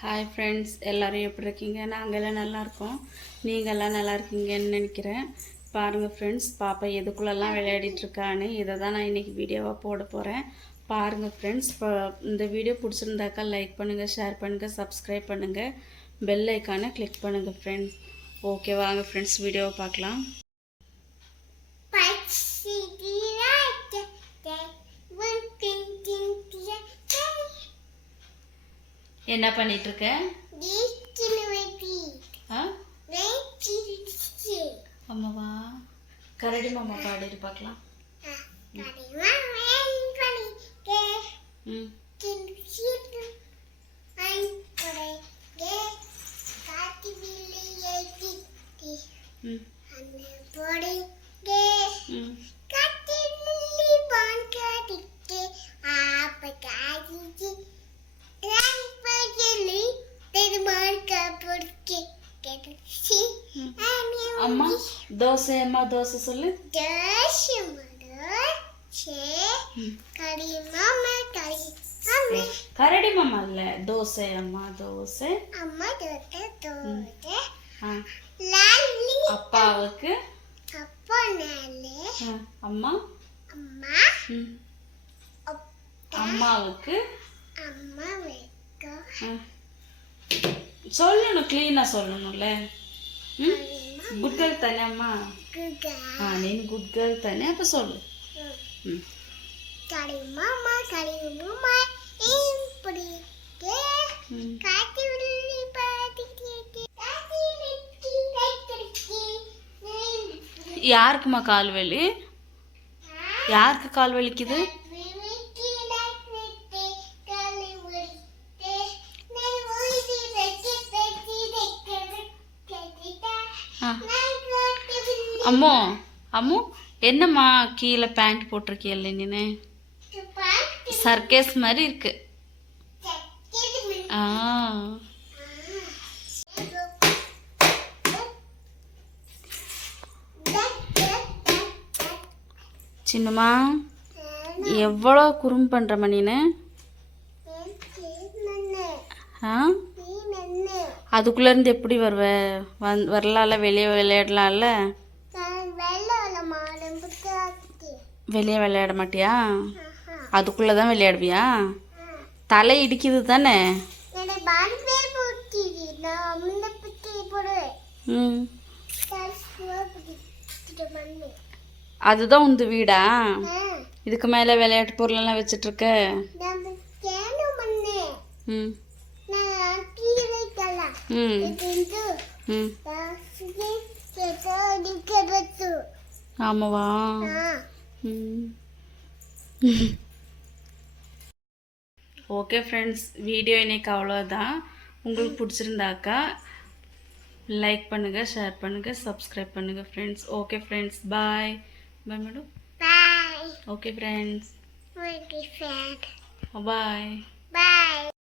Hi friends, எல்லோரும் எப்படி இருக்கீங்க? நாங்கள் எல்லாம் நல்லா இருக்கோம். நீங்கள் எல்லாம் நல்லா இருக்கீங்கன்னு நினைக்கிறேன். பாருங்கள் ஃப்ரெண்ட்ஸ், பாப்பா எதுக்குள்ளெல்லாம் விளையாடிட்டுருக்கான்னு இதை தான் நான் இன்றைக்கி வீடியோவாக போட போகிறேன். பாருங்கள் ஃப்ரெண்ட்ஸ், இப்போ இந்த வீடியோ பிடிச்சிருந்தாக்கா லைக் பண்ணுங்கள், ஷேர் பண்ணுங்கள், சப்ஸ்கிரைப் பண்ணுங்கள், பெல் ஐக்கானை கிளிக் பண்ணுங்கள் ஃப்ரெண்ட்ஸ். ஓகே, வாங்க ஃப்ரெண்ட்ஸ் வீடியோவை பார்க்கலாம். என்ன பண்ணிட்டு இருக்க? அம்மாவா? கரடி மாமா பாடிட்டு பார்க்கலாம். அம்மா தோசை, அம்மா தோசை சொல்லு. கரடி மாமா இல்ல, தோசை அம்மா தோசை. அப்பாவுக்கு அம்மா, அம்மாவுக்கு சொல்லணும், கிளீனா சொல்லணும்ல. குட் கேர்ள் தானே அம்மா? நீ குட் கேர்ள் தானே, அப்ப சொல்லு. யாருக்குமா கால் வலி? யாருக்கு கால் வலிக்குது? அம்மோ அம்மு, என்னம்மா கீழே பேண்ட் போட்டிருக்கியல்ல நீனு? சர்க்கஸ் மாதிரி இருக்கு. சின்னம்மா, எவ்வளோ குறும்பு பண்ணுறம்மா நீனு? அதுக்குள்ளேருந்து எப்படி வருவ? வரலாம்ல, வெளியே விளையாடலாம்ல. வெளியே விளையாட மாட்டியா? அதுக்குள்ளே தான் விளையாடுவியா? தலை இடிக்குது தானே? அதுதான் உந்து வீடா? இதுக்கு மேலே விளையாட்டு பொருளெல்லாம் வச்சிட்ருக்க? ஆமாவா? ஓகே ஃப்ரெண்ட்ஸ், வீடியோ இன்னைக்கு அவ்வளோதான். உங்களுக்கு பிடிச்சிருந்தாக்கா லைக் பண்ணுங்கள், ஷேர் பண்ணுங்கள், சப்ஸ்கிரைப் பண்ணுங்கள் friends. Okay friends, bye. Bye madam. Okay friends, bye. பாய்.